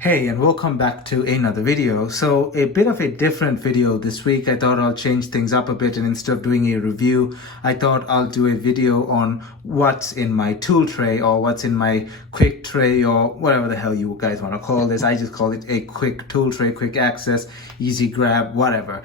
Hey, and welcome back to another video. So a bit of a different video this week. I thought I'll change things up a bit, and instead of doing a review, I thought I'll do a video on what's in my tool tray or what's in my quick tray or whatever the hell you guys want to call this. I just call it a quick tool tray, quick access, easy grab, whatever.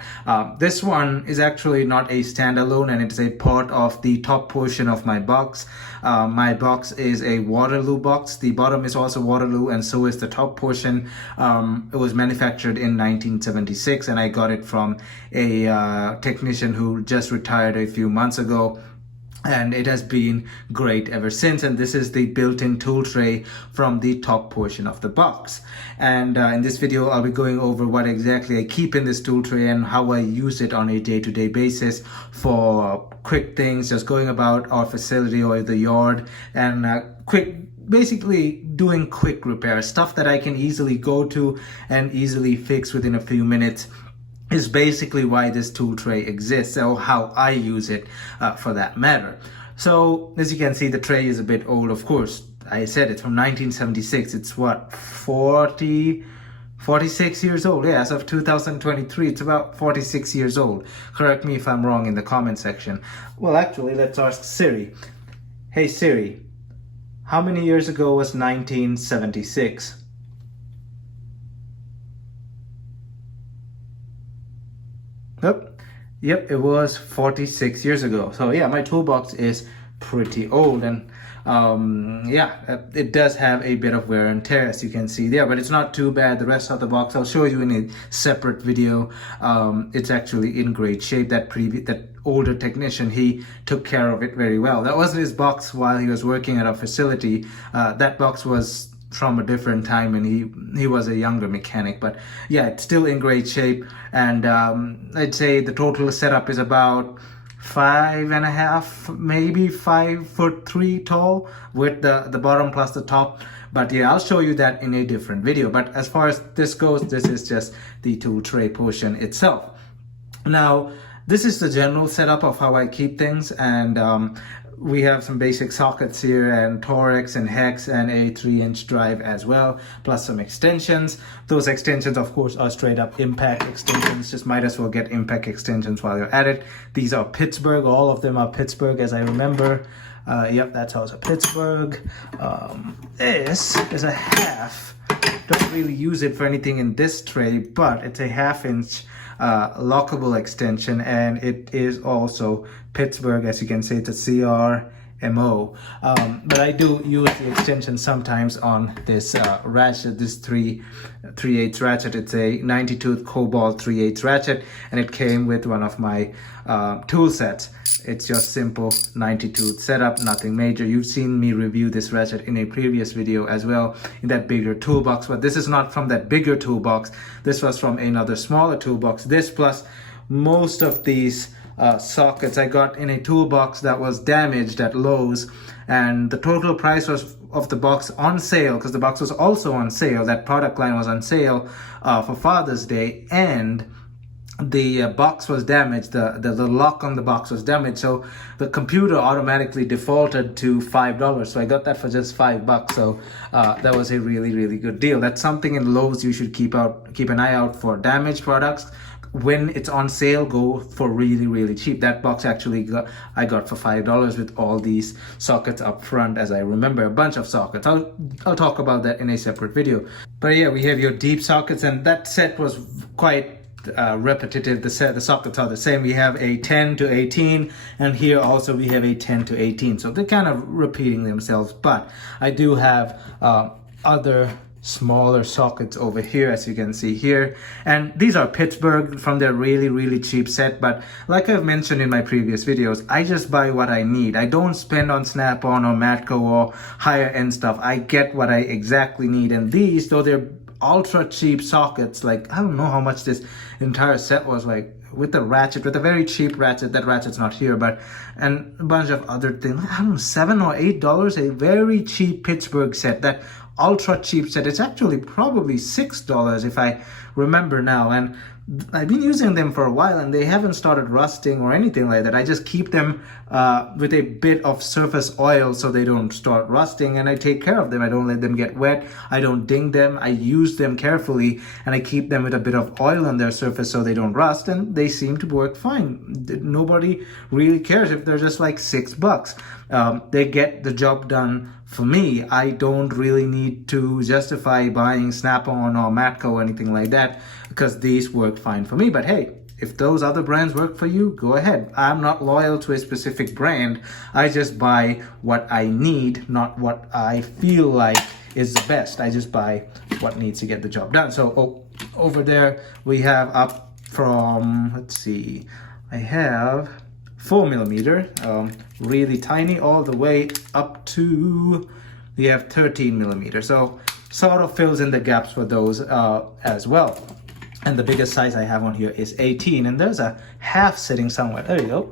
This one is actually not a standalone, and it's a part of the top portion of my box. My box is a Waterloo box. The bottom is also Waterloo, and so is the top portion. It was manufactured in 1976, and I got it from a technician who just retired a few months ago. And it has been great ever since. And this is the built-in tool tray from the top portion of the box. And in this video, I'll be going over what exactly I keep in this tool tray and how I use it on a day-to-day basis for quick things, just going about our facility or the yard, and basically doing quick repair, stuff that I can easily go to and easily fix within a few minutes. Is basically why this tool tray exists, or how I use it for that matter. So as you can see, the tray is a bit old. Of course, I said it's from 1976. It's what, 46 years old. Yeah, as of 2023, it's about 46 years old. Correct me if I'm wrong in the comment section. Well, actually, let's ask Siri. Hey Siri, how many years ago was 1976? Yep, it was 46 years ago. So yeah, my toolbox is pretty old, and it does have a bit of wear and tear, as you can see there, but it's not too bad. The rest of the box I'll show you in a separate video. It's actually in great shape. That older technician, he took care of it very well. That wasn't his box while he was working at our facility. That box was from a different time, and he was a younger mechanic, but yeah, it's still in great shape. And I'd say the total setup is about 5.5, maybe 5'3" tall, with the bottom plus the top. But yeah, I'll show you that in a different video. But as far as this goes, this is just the tool tray portion itself. Now, this is the general setup of how I keep things, and we have some basic sockets here, and torx and hex, and a 3-inch drive as well, plus some extensions. Those extensions, of course, are straight up impact extensions. Just might as well get impact extensions while you're at it. These are Pittsburgh. All of them are Pittsburgh, as I remember. Yep, that's also Pittsburgh. This is a half. Don't really use it for anything in this tray, but it's a 1/2-inch lockable extension, and it is also Pittsburgh. As you can see, it's a CRMO. But I do use the extension sometimes on this ratchet, this 3/8 ratchet. It's a 90-tooth cobalt 3/8 ratchet, and it came with one of my tool sets. It's just simple 90-tooth setup, nothing major. You've seen me review this ratchet in a previous video as well, in that bigger toolbox, but this is not from that bigger toolbox. This was from another smaller toolbox. This plus most of these sockets I got in a toolbox that was damaged at Lowe's, and the total price was of the box on sale, because the box was also on sale. That product line was on sale for Father's Day, and the box was damaged. The lock on the box was damaged, so the computer automatically defaulted to $5. So I got that for just $5. So that was a really good deal. That's something in Lowe's you should keep an eye out for. Damaged products, when it's on sale, go for really cheap. That box actually I got for $5 with all these sockets up front, as I remember, a bunch of sockets. I'll talk about that in a separate video. But yeah, we have your deep sockets, and that set was quite repetitive. The sockets are the same. We have a 10 to 18, and here also we have a 10 to 18. So they're kind of repeating themselves, but I do have other smaller sockets over here, as you can see here, and these are Pittsburgh from their really cheap set. But like I've mentioned in my previous videos, I just buy what I need. I don't spend on Snap-on or Matco or higher end stuff. I get what I exactly need, and these, though they're ultra cheap sockets, like I don't know how much this entire set was, like with the ratchet, with a very cheap ratchet. That ratchet's not here, but and a bunch of other things, I don't know, $7 or $8, a very cheap Pittsburgh set. That ultra cheap set, it's actually probably $6 if I remember now. And I've been using them for a while and they haven't started rusting or anything like that. I just keep them with a bit of surface oil so they don't start rusting, and I take care of them. I don't let them get wet. I don't ding them. I use them carefully, and I keep them with a bit of oil on their surface so they don't rust, and they seem to work fine. Nobody really cares if they're just like $6. They get the job done for me. I don't really need to justify buying Snap-on or Matco or anything like that, because these work fine for me. But hey, if those other brands work for you, go ahead. I'm not loyal to a specific brand. I just buy what I need, not what I feel like is the best. I just buy what needs to get the job done. So over there we have up from, let's see, I have 4mm, really tiny, all the way up to, we have 13mm. So sort of fills in the gaps for those as well. And the biggest size I have on here is 18, and there's a half sitting somewhere. There you go.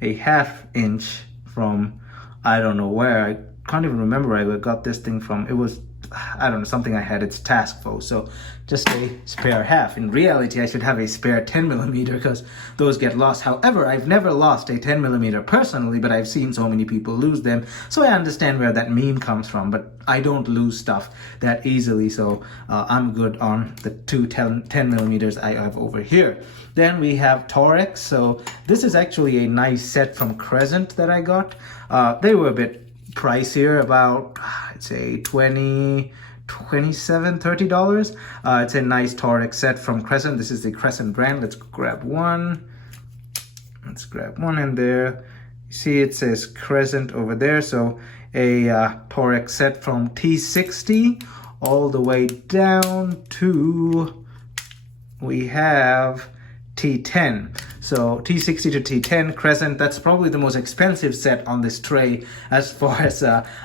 A 1/2 inch from, I don't know where. I can't even remember where I got this thing from. It was, I don't know, something I had. It's task force. So just a spare half. In reality, I should have a spare 10mm because those get lost. However, I've never lost a 10mm personally, but I've seen so many people lose them. So I understand where that meme comes from, but I don't lose stuff that easily. So I'm good on the two 10mm I have over here. Then we have torx. So this is actually a nice set from Crescent that I got. They were a bit pricier, about I'd say $27, $30. It's a nice torx set from Crescent. This is the Crescent brand. Let's grab one. Let's grab one in there. You see it says Crescent over there. So a torx set from T60 all the way down to, we have T10. So T60 to T10 Crescent, that's probably the most expensive set on this tray as far as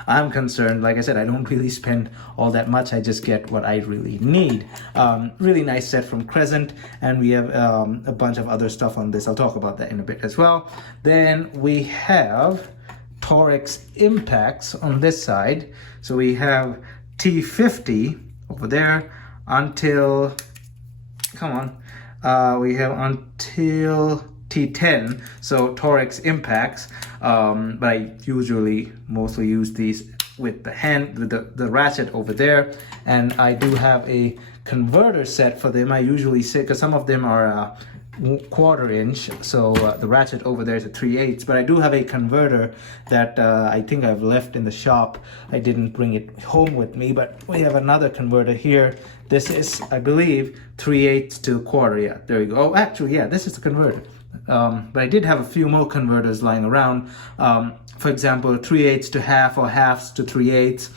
I'm concerned. Like I said, I don't really spend all that much. I just get what I really need. Really nice set from Crescent, and we have a bunch of other stuff on this. I'll talk about that in a bit as well. Then we have torx impacts on this side. So we have T50 over there until, come on, we have until T10, so torx impacts, but I usually mostly use these with the hand, with the ratchet over there, and I do have a converter set for them. I usually say, because some of them are 1/4 inch, so the ratchet over there is a 3/8, but I do have a converter that I think I've left in the shop. I didn't bring it home with me, but we have another converter here. This is, I believe, 3/8 to 1/4. Yeah, there you go. Oh, actually, yeah, this is the converter. But I did have a few more converters lying around. For example, 3/8 to half, or halves to 3/8.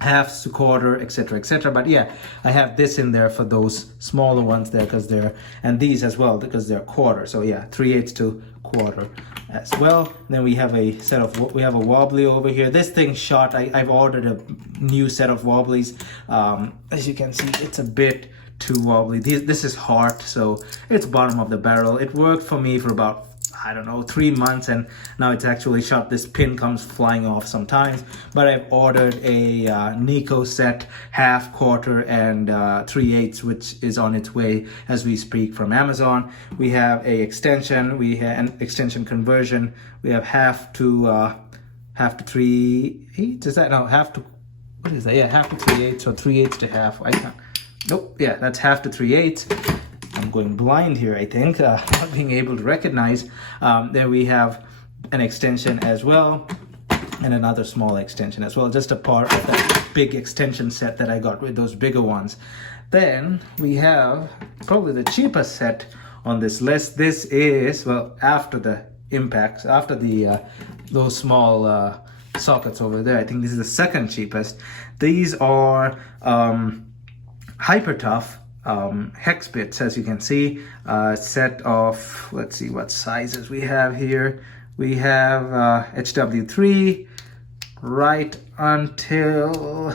Halves to 1/4, etc., etc. But yeah, I have this in there for those smaller ones there, because they're, and these as well, because they're 1/4. So yeah, 3/8 to 1/4 as well. Then we have a set of, we have a wobbly over here. This thing's shot. I've ordered a new set of wobblies. As you can see, it's a bit too wobbly. This is hard, so it's bottom of the barrel. It worked for me for about, I don't know, 3 months, and now it's actually shot. This pin comes flying off sometimes, but I've ordered a Nico set, 1/2, 1/4, and 3/8, which is on its way as we speak from Amazon. We have a extension, we have an extension conversion. We have 1/2 to 3/8. Is that, no, 1/2 to, what is that? Yeah, 1/2 to 3/8, or 3/8 to 1/2. I can't, nope, yeah, that's 1/2 to 3/8. I'm going blind here, I think, not being able to recognize. Then we have an extension as well, and another small extension as well, just a part of that big extension set that I got with those bigger ones. Then we have probably the cheapest set on this list. This is, well, after the impacts, after the those small sockets over there, I think this is the second cheapest. These are Hyper Tough hex bits, as you can see. Set of, let's see what sizes we have here. We have HW3 right until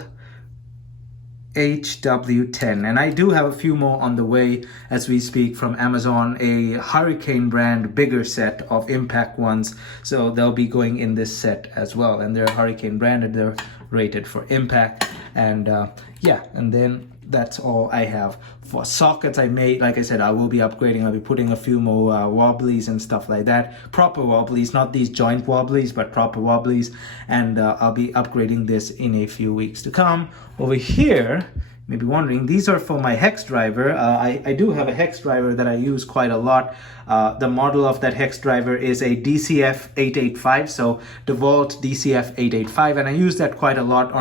HW10, and I do have a few more on the way as we speak from Amazon, a Hurricane brand bigger set of impact ones, so they'll be going in this set as well, and they're Hurricane branded, they're rated for impact. And yeah, and then that's all I have for sockets. Like I said, I will be upgrading. I'll be putting a few more wobblies and stuff like that. Proper wobblies, not these joint wobblies, but proper wobblies. And I'll be upgrading this in a few weeks to come. Over here, you may be wondering, these are for my hex driver. I do have a hex driver that I use quite a lot. The model of that hex driver is a DCF 885, so Dewalt DCF 885, and I use that quite a lot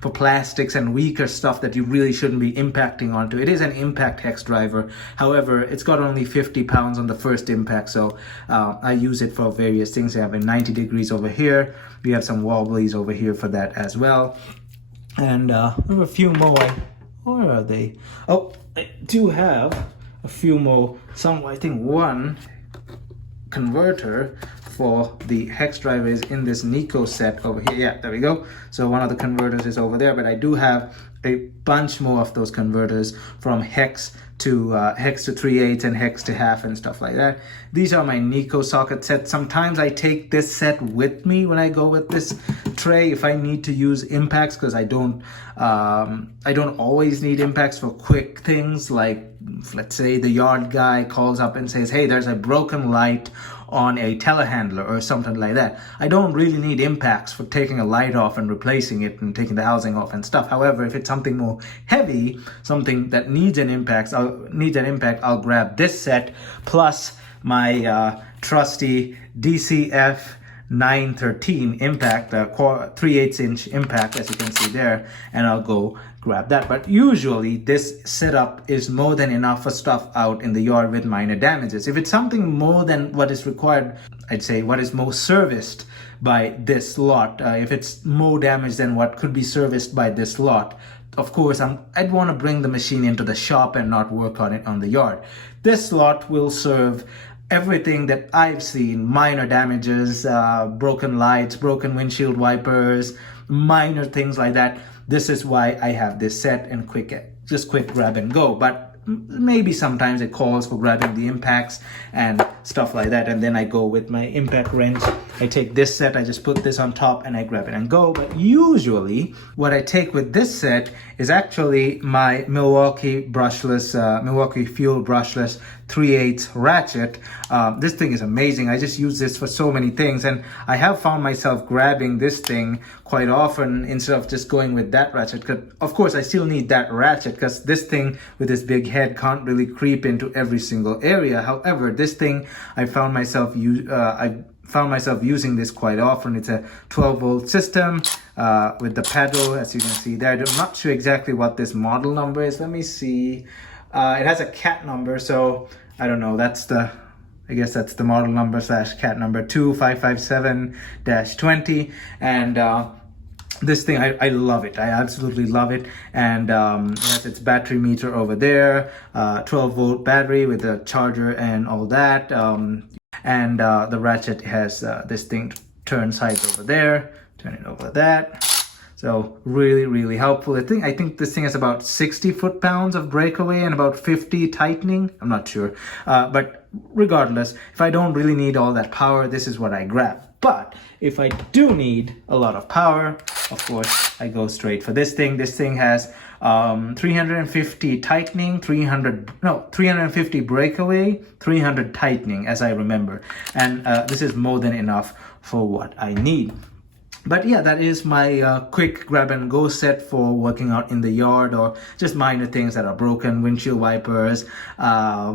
for plastics and weaker stuff that you really shouldn't be impacting onto. It is an impact hex driver. However, it's got only 50 pounds on the first impact, so I use it for various things. I have a 90 degrees over here. We have some wobblies over here for that as well. And I have a few more. Where are they? Oh, I do have a few more. I think one converter for the hex driver is in this Nico set over here. Yeah, there we go. So one of the converters is over there, but I do have a bunch more of those converters from hex to 3/8 and hex to half and stuff like that. These are my Nico socket sets. Sometimes I take this set with me when I go with this tray if I need to use impacts, because I don't always need impacts for quick things, like let's say the yard guy calls up and says, hey, there's a broken light on a telehandler or something like that. I don't really need impacts for taking a light off and replacing it and taking the housing off and stuff. However, if it's something more heavy, something that needs an impact, I'll grab this set plus my trusty DCF 913 impact, the 3/8 inch impact, as you can see there, and I'll go grab that. But usually this setup is more than enough for stuff out in the yard with minor damages. If it's something more than what is required, I'd say what is most serviced by this lot, if it's more damage than what could be serviced by this lot, of course I'd want to bring the machine into the shop and not work on it on the yard. This lot will serve everything that I've seen: minor damages, broken lights, broken windshield wipers, minor things like that. This is why I have this set and just quick grab and go. But maybe sometimes it calls for grabbing the impacts and stuff like that, and then I go with my impact wrench. I take this set, I just put this on top and I grab it and go. But usually what I take with this set is actually my Milwaukee fuel brushless 3/8 ratchet. This thing is amazing. I just use this for so many things, and I have found myself grabbing this thing quite often instead of just going with that ratchet. Of course, I still need that ratchet because this thing with this big head can't really creep into every single area. However, this thing I found myself using this quite often. It's a 12-volt system with the pedal, as you can see there. I'm not sure exactly what this model number is. Let me see. It has a cat number, so I don't know. I guess that's the model number / cat number 2557-20. And this thing, I love it. I absolutely love it. And it has its battery meter over there, 12-volt battery with the charger and all that. And the ratchet has this thing turn sides over there, turn it over that. So really, really helpful. I think this thing has about 60 foot-pounds of breakaway and about 50 tightening. I'm not sure. But regardless, if I don't really need all that power, this is what I grab. But if I do need a lot of power, of course, I go straight for this thing. This thing has 350 tightening, 350 breakaway, 300 tightening, as I remember. And this is more than enough for what I need. But yeah, that is my quick grab and go set for working out in the yard, or just minor things that are broken: windshield wipers,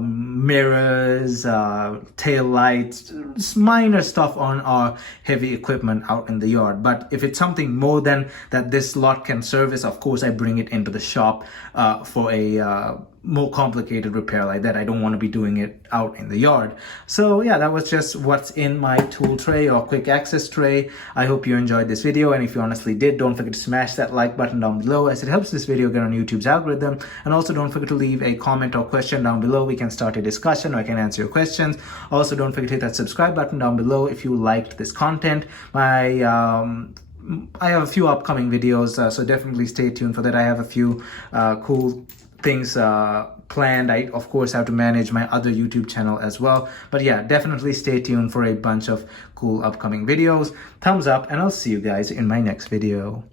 mirrors, tail lights, just minor stuff on our heavy equipment out in the yard. But if it's something more than that this lot can service, of course I bring it into the shop for a more complicated repair like that. I don't want to be doing it out in the yard. So yeah, that was just what's in my tool tray or quick access tray. I hope you enjoyed this video, and if you honestly did, don't forget to smash that like button down below, as it helps this video get on YouTube's algorithm. And also don't forget to leave a comment or question down below. We can start a discussion, or I can answer your questions. Also don't forget to hit that subscribe button down below if you liked this content. I have a few upcoming videos, so definitely stay tuned for that. I have a few cool things planned. I of course have to manage my other YouTube channel as well. But yeah, definitely stay tuned for a bunch of cool upcoming videos. Thumbs up, and I'll see you guys in my next video.